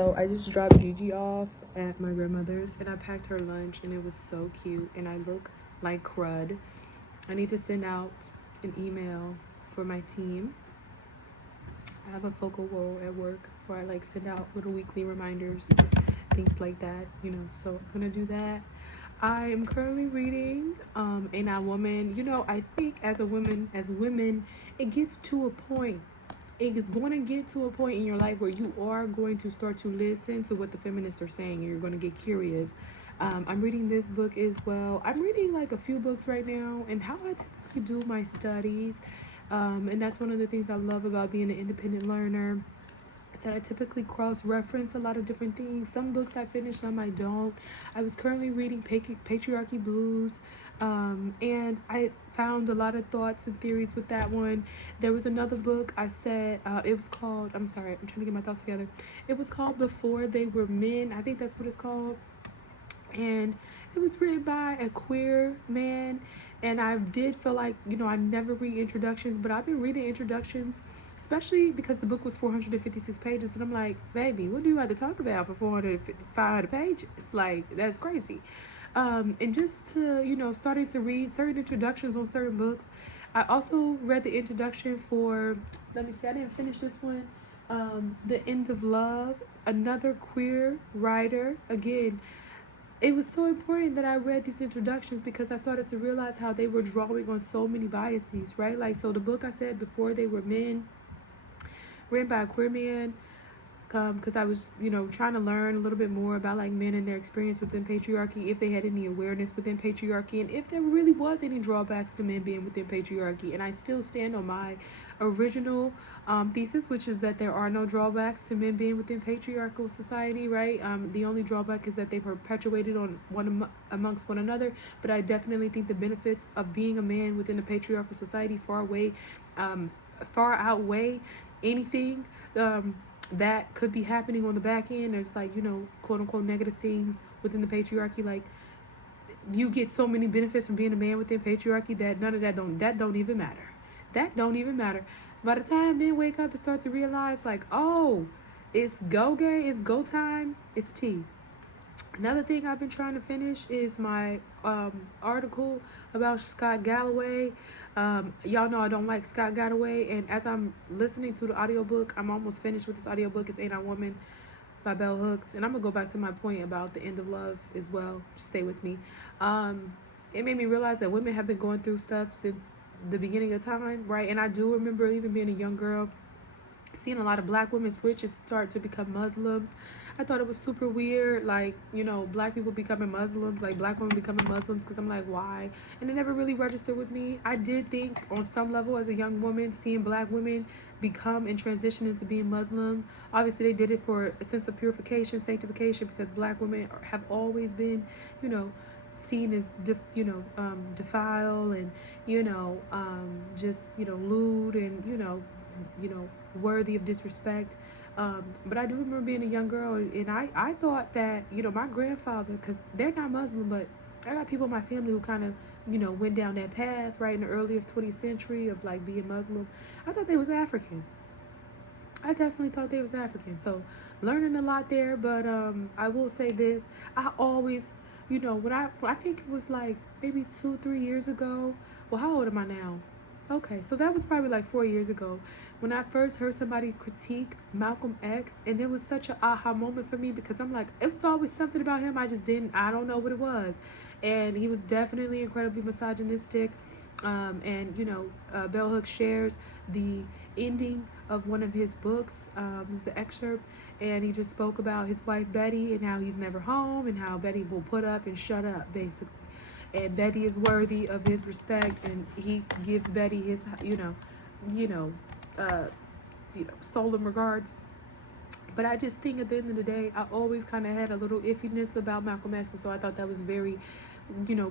So I just dropped Gigi off at my grandmother's and I packed her lunch and it was so cute and I look like crud. I need to send out an email for my team. I have a focal role at work where I like send out little weekly reminders, things like that, So I'm gonna do that. I am currently reading Ain't I Woman. I think as women, it gets to a point it is going to get to a point in your life where you are going to start to listen to what the feminists are saying and you're going to get curious. I'm reading this book as well. I'm reading like a few books right now and how I typically do my studies. And that's one of the things I love about being an independent learner, that I typically cross-reference a lot of different things. Some books I finish, some I don't. I was currently reading Patriarchy Blues, and I found a lot of thoughts and theories with that one. There was another book I said, it was called, I'm sorry, I'm trying to get my thoughts together. It was called Before They Were Men. I think that's what it's called. And it was written by a queer man, and I did feel like, I never read introductions, but I've been reading introductions, especially because the book was 456 pages, and I'm like, baby, what do you have to talk about for 500 pages? Like, that's crazy. And just to, starting to read certain introductions on certain books. I also read the introduction for, let me see, I didn't finish this one, The End of Love, another queer writer. Again, it was so important that I read these introductions because I started to realize how they were drawing on so many biases, right? Like, so the book I said, Before They Were Men, written by a queer man, because I was, trying to learn a little bit more about like men and their experience within patriarchy, if they had any awareness within patriarchy, and if there really was any drawbacks to men being within patriarchy. And I still stand on my original thesis, which is that there are no drawbacks to men being within patriarchal society, right? The only drawback is that they perpetuated on amongst one another. But I definitely think the benefits of being a man within a patriarchal society far outweigh anything that could be happening on the back end. There's like, quote unquote negative things within the patriarchy. Like, you get so many benefits from being a man within patriarchy that none of that don't even matter. That don't even matter. By the time men wake up and start to realize, like, oh, it's go game, it's go time, it's tea. Another thing I've been trying to finish is my article about Scott Galloway. Y'all know I don't like Scott Galloway, and as I'm listening to the audiobook, I'm almost finished with this audiobook. It's Ain't I Woman by Bell Hooks. And I'm going to go back to my point about the end of love as well. Just stay with me. It made me realize that women have been going through stuff since the beginning of time, right? And I do remember even being a young girl, seeing a lot of black women switch and start to become Muslims. I thought it was super weird, like, black people becoming Muslims, like black women becoming Muslims, because I'm like, why? And it never really registered with me. I did think on some level as a young woman, seeing black women become and transition into being Muslim, obviously they did it for a sense of purification, sanctification, because black women have always been, seen as defile and just lewd and worthy of disrespect. But I do remember being a young girl, and I thought that, my grandfather, because they're not Muslim, but I got people in my family who kind of, went down that path, right, in the early of 20th century of, like, being Muslim. I thought they was African. I definitely thought they was African. So, learning a lot there, but I will say this. I always, when I think it was, like, maybe 2-3 years ago. Well, how old am I now? Okay, so that was probably like 4 years ago when I first heard somebody critique Malcolm X, and it was such an aha moment for me because I'm like, it was always something about him. I don't know what it was. And he was definitely incredibly misogynistic. Bell Hooks shares the ending of one of his books. It was an excerpt, and he just spoke about his wife Betty and how he's never home and how Betty will put up and shut up, basically. And Betty is worthy of his respect, and he gives Betty his, stolen regards. But I just think at the end of the day, I always kind of had a little iffiness about Malcolm X, and so I thought that was very,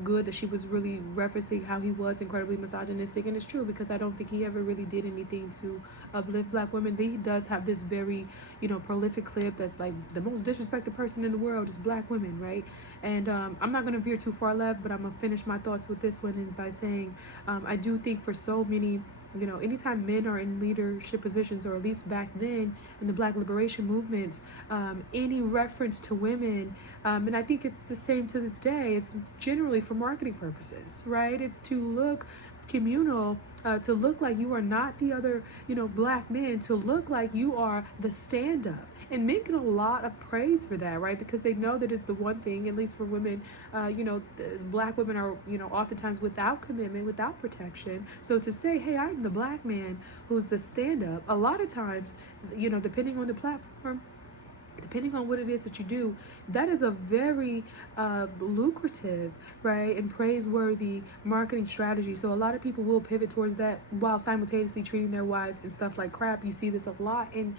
good that she was really referencing how he was incredibly misogynistic, and it's true because I don't think he ever really did anything to uplift black women. He does have this very, prolific clip that's like the most disrespected person in the world is black women, right? And I'm not going to veer too far left, but I'm going to finish my thoughts with this one and by saying I do think for so many, anytime men are in leadership positions, or at least back then in the Black liberation movement, any reference to women, and I think it's the same to this day, it's generally for marketing purposes, right? It's to look communal, to look like you are not the other, black men, to look like you are the stand-up. And men get a lot of praise for that, right? Because they know that it's the one thing, at least for women, black women are, oftentimes without commitment, without protection. So to say, hey, I'm the black man who's the stand-up, a lot of times, depending on the platform, depending on what it is that you do, that is a very lucrative, right, and praiseworthy marketing strategy. So a lot of people will pivot towards that while simultaneously treating their wives and stuff like crap. You see this a lot in,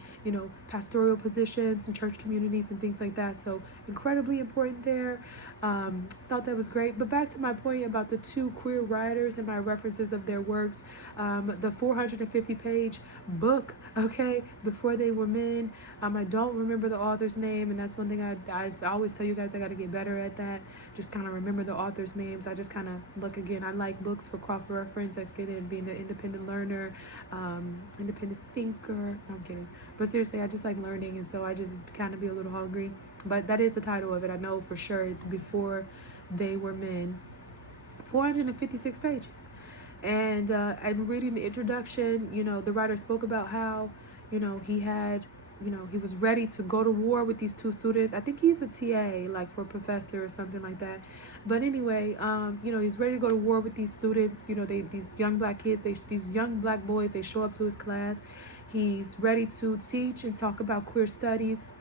pastoral positions and church communities and things like that. So incredibly important there. Thought that was great. But back to my point about the two queer writers and my references of their works, the 450-page book, okay, Before They Were Men. I don't remember the author's name, and that's one thing I always tell you guys I got to get better at that. Just kind of remember the author's names. I just kind of look again. I like books for cross-reference. I get it being an independent learner, independent thinker. No, I'm kidding. But seriously, I just like learning, and so I just kind of be a little hungry. But that is the title of it. I know for sure it's Before They Were Men. 456 pages. And I'm reading the introduction. The writer spoke about how, he had, he was ready to go to war with these two students. I think he's a TA, like for a professor or something like that. But anyway, he's ready to go to war with these students. These young black kids, these young black boys, they show up to his class. He's ready to teach and talk about queer studies.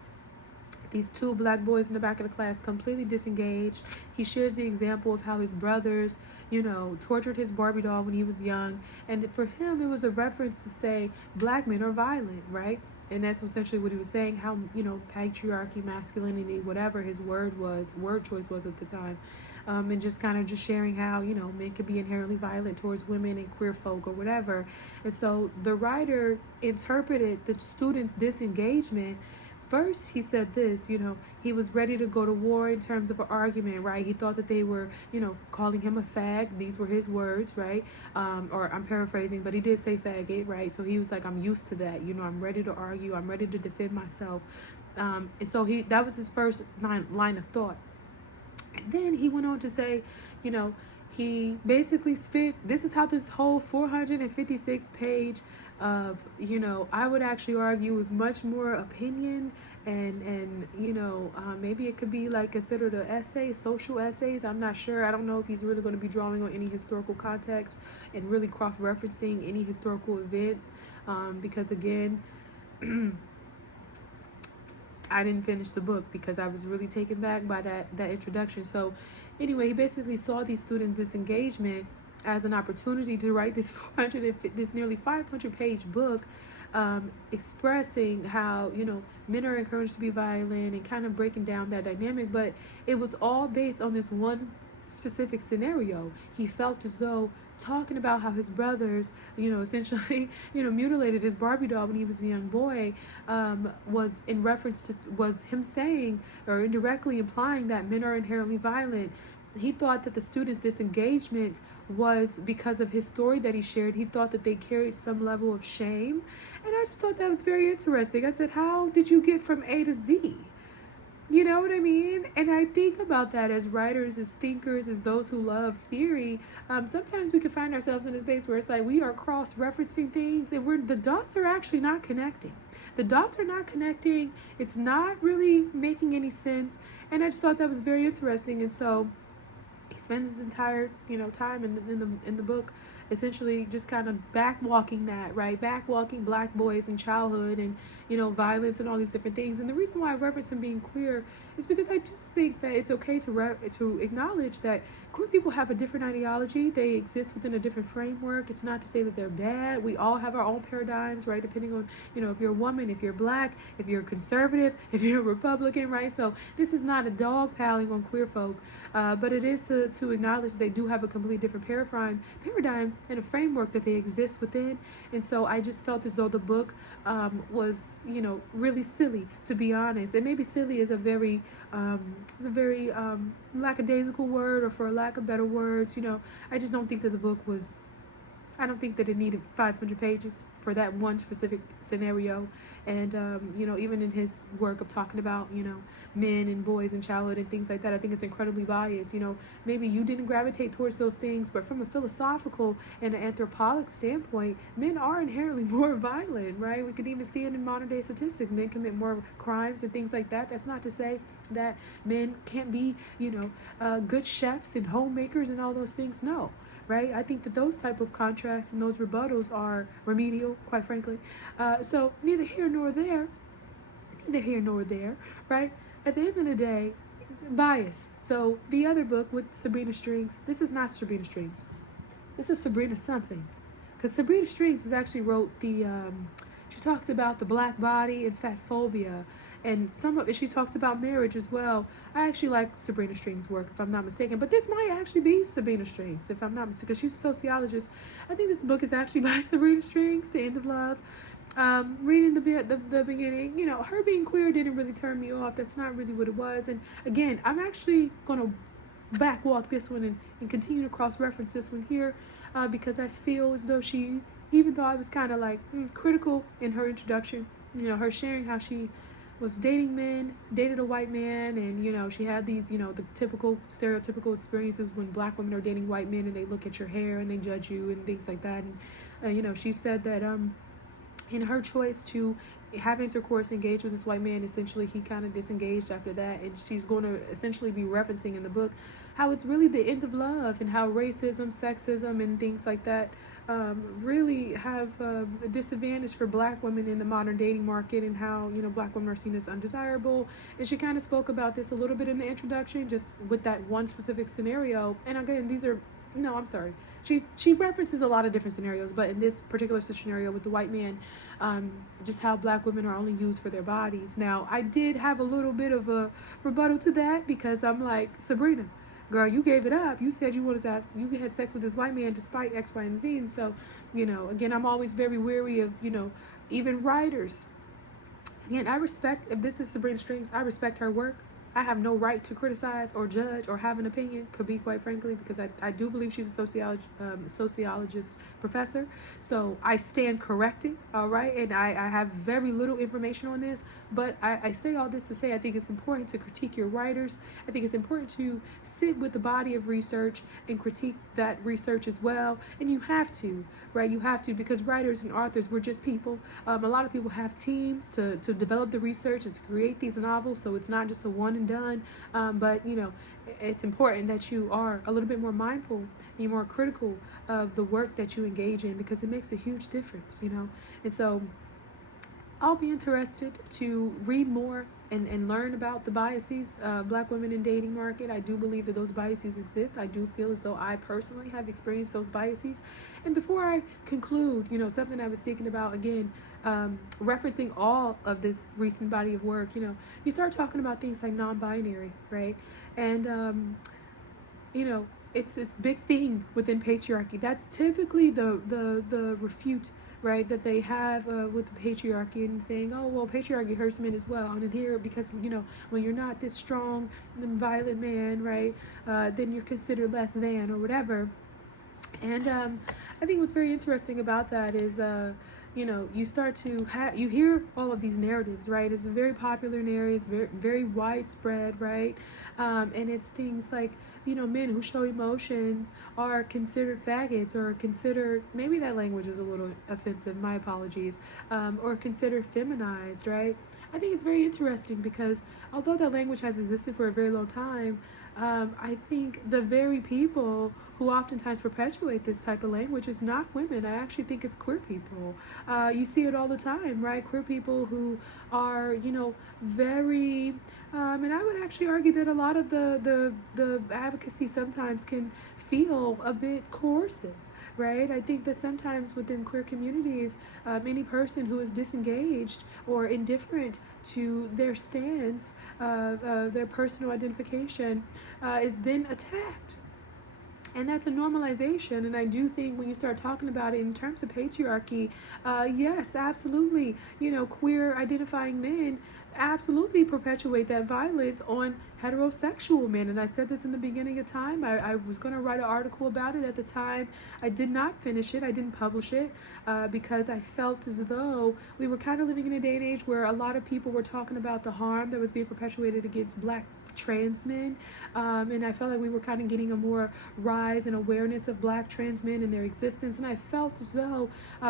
These two black boys in the back of the class completely disengaged. He shares the example of how his brothers, tortured his Barbie doll when he was young. And for him, it was a reference to say black men are violent, right? And that's essentially what he was saying, how, patriarchy, masculinity, whatever his word choice was at the time. And just kind of just sharing how, men can be inherently violent towards women and queer folk or whatever. And so the writer interpreted the students' disengagement. First, he said this, he was ready to go to war in terms of an argument, right? He thought that they were, calling him a fag. These were his words, right? Or I'm paraphrasing, but he did say faggot, right? So he was like, I'm used to that. I'm ready to argue. I'm ready to defend myself. And so that was his first line of thought. And then he went on to say, he basically this is how this whole 456 page of, I would actually argue is much more opinion and maybe it could be like considered an essay, social essays. I'm not sure. I don't know if he's really going to be drawing on any historical context and really cross-referencing any historical events because again, I didn't finish the book because I was really taken back by that introduction. So anyway, he basically saw these students' disengagement as an opportunity to write this nearly 500-page book expressing how, men are encouraged to be violent and kind of breaking down that dynamic. But it was all based on this one specific scenario. He felt as though talking about how his brothers, essentially, mutilated his Barbie doll when he was a young boy, was in reference to, was him saying or indirectly implying that men are inherently violent. He thought that the students' disengagement was because of his story that he shared. He thought that they carried some level of shame. And I just thought that was very interesting. I said, how did you get from A to Z? You know what I mean? And I think about that as writers, as thinkers, as those who love theory. Sometimes we can find ourselves in a space where it's like we are cross-referencing things and the dots are actually not connecting. The dots are not connecting. It's not really making any sense. And I just thought that was very interesting. And so he spends his entire, time in the book essentially just kind of backwalking that, right? Backwalking black boys and childhood and, you know, violence and all these different things. And the reason why I reference him being queer is because I do think that it's okay to acknowledge that queer people have a different ideology. They exist within a different framework. It's not to say that they're bad. We all have our own paradigms, right? Depending on, you know, if you're a woman, if you're black, if you're conservative, if you're a Republican, right? So this is not a dog piling on queer folk, but it is to acknowledge that they do have a completely different paradigm and a framework that they exist within. And so I just felt as though the book was, you know, really silly, to be honest. And maybe silly is a very lackadaisical word, or for a lack of better words, you know, I just don't think that the book was, I don't think that it needed 500 pages for that one specific scenario. And, you know, even in his work of talking about, you know, men and boys and childhood and things like that, I think it's incredibly biased. You know, maybe you didn't gravitate towards those things, but from a philosophical and an anthropologic standpoint, men are inherently more violent, right? We could even see it in modern day statistics. Men commit more crimes and things like that. That's not to say that men can't be, you know, good chefs and homemakers and all those things. No. Right? I think that those type of contrasts and those rebuttals are remedial, quite frankly. So neither here nor there, right? At the end of the day, bias. So the other book with Sabrina Strings, this is not Sabrina Strings. This is Sabrina something. Because Sabrina Strings has actually wrote she talks about the black body and fat phobia. And some of it, she talked about marriage as well. I actually like Sabrina Strings' work, if I'm not mistaken. But this might actually be Sabrina Strings, if I'm not mistaken, because she's a sociologist. I think this book is actually by Sabrina Strings, The End of Love. Reading the beginning, you know, her being queer didn't really turn me off. That's not really what it was. And again, I'm actually going to backwalk this one and continue to cross-reference this one here because I feel as though she, even though I was kind of like critical in her introduction, you know, her sharing how she was dating men, dated a white man, and, you know, she had these, you know, the typical stereotypical experiences when black women are dating white men and they look at your hair and they judge you and things like that. And, you know, she said that in her choice to have intercourse, engage with this white man, essentially he kind of disengaged after that, and she's going to essentially be referencing in the book how it's really the end of love and how racism, sexism, and things like that really have a disadvantage for black women in the modern dating market, and how, you know, black women are seen as undesirable. And she kind of spoke about this a little bit in the introduction, just with that one specific scenario. And again, these are, no, I'm sorry. She references a lot of different scenarios, but in this particular scenario with the white man, just how black women are only used for their bodies. Now, I did have a little bit of a rebuttal to that, because I'm like, Sabrina, girl, you gave it up. You said you wanted to you had sex with this white man despite X, Y, and Z. And so, you know, again, I'm always very wary of, you know, even writers. Again, I respect, if this is Sabrina Strings, I respect her work. I have no right to criticize or judge or have an opinion, could be, quite frankly, because I do believe she's a sociologist professor. So I stand corrected, all right? And I have very little information on this, but I say all this to say I think it's important to critique your writers. I think it's important to sit with the body of research and critique that research as well. And you have to, right? You have to, because writers and authors, we're just people. A lot of people have teams to develop the research and to create these novels, so it's not just a one and done, but, you know, it's important that you are a little bit more mindful and you're more critical of the work that you engage in, because it makes a huge difference, you know. And so I'll be interested to read more and learn about the biases black women in dating market. I do believe that those biases exist. I do feel as though I personally have experienced those biases. And before I conclude, you know, something I was thinking about, again, referencing all of this recent body of work, you know, you start talking about things like non-binary, right? And, you know, it's this big thing within patriarchy. That's typically the refute, right, that they have with the patriarchy, and saying, oh, well, patriarchy hurts men as well. And here, because, you know, when you're not this strong and violent man, right, then you're considered less than or whatever. And I think what's very interesting about that is, you know, you start to you hear all of these narratives, right? It's a very popular narrative, it's very, very widespread, right? And it's things like, you know, men who show emotions are considered faggots, or considered, maybe that language is a little offensive, my apologies, or considered feminized, right? I think it's very interesting because although that language has existed for a very long time, I think the very people who oftentimes perpetuate this type of language is not women. I actually think it's queer people. You see it all the time, right? Queer people who are, very, and I would actually argue that a lot of the advocacy sometimes can feel a bit coercive, right? I think that sometimes within queer communities, any person who is disengaged or indifferent to their stance, their personal identification, is then attacked. And that's a normalization. And I do think when you start talking about it in terms of patriarchy, yes, absolutely, queer identifying men absolutely perpetuate that violence on heterosexual men. And I said this in the beginning of time. I was going to write an article about it at the time. I did not finish it. I didn't publish it because I felt as though we were kind of living in a day and age where a lot of people were talking about the harm that was being perpetuated against black trans men, and I felt like we were kind of getting a more rise and awareness of black trans men and their existence, and I felt as though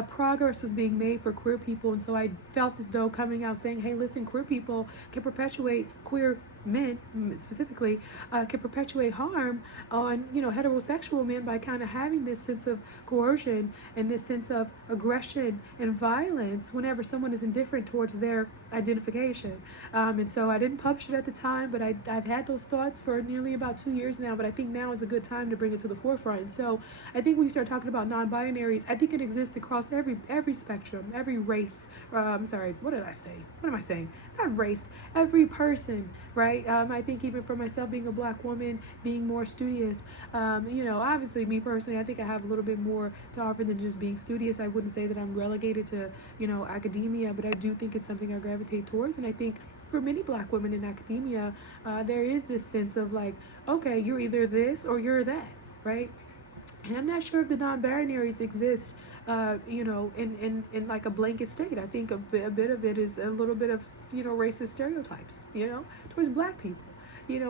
progress was being made for queer people. And so I felt as though coming out saying, hey, listen, queer people can perpetuate, queer men specifically can perpetuate harm on heterosexual men by kind of having this sense of coercion and this sense of aggression and violence whenever someone is indifferent towards their identification. And so I didn't publish it at the time, but I've had those thoughts for nearly about 2 years now, but I think now is a good time to bring it to the forefront. And so I think when you start talking about non-binaries, I think it exists across every spectrum, every race. I'm sorry, what did I say? What am I saying? Not race, every person, right? I think even for myself, being a black woman, being more studious, obviously me personally, I think I have a little bit more to offer than just being studious. I wouldn't say that I'm relegated to, academia, but I do think it's something I gravitate towards. And I think for many black women in academia, there is this sense of like, okay, you're either this or you're that, right? And I'm not sure if the non-binaries exist, in like a blanket state. I think a bit of it is a little bit of, racist stereotypes, towards black people.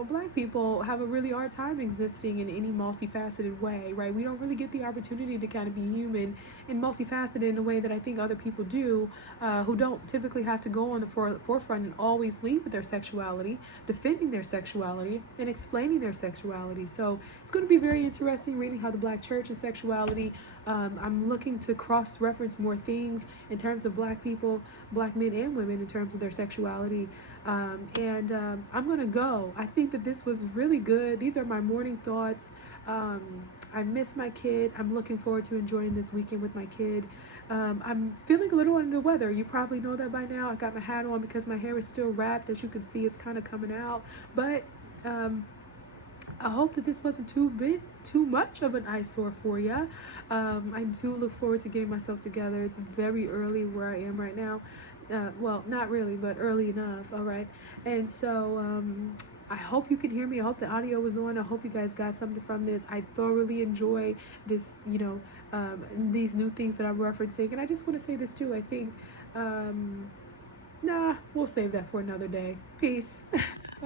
Black people have a really hard time existing in any multifaceted way, right? We don't really get the opportunity to kind of be human and multifaceted in a way that I think other people do, who don't typically have to go on the forefront and always lead with their sexuality, defending their sexuality, and explaining their sexuality. So it's going to be very interesting reading how the Black church and sexuality. I'm looking to cross-reference more things in terms of black people, black men and women, in terms of their sexuality. And I'm going to go. I think that this was really good. These are my morning thoughts. I miss my kid. I'm looking forward to enjoying this weekend with my kid. I'm feeling a little under the weather. You probably know that by now. I got my hat on because my hair is still wrapped. As you can see, it's kind of coming out. But I hope that this wasn't too much of an eyesore for you. I do look forward to getting myself together. It's very early where I am right now. Well, not really, but early enough. All right. And so I hope you can hear me. I hope the audio was on. I hope you guys got something from this. I thoroughly enjoy this, these new things that I'm referencing. And I just want to say this too. I think, we'll save that for another day. Peace.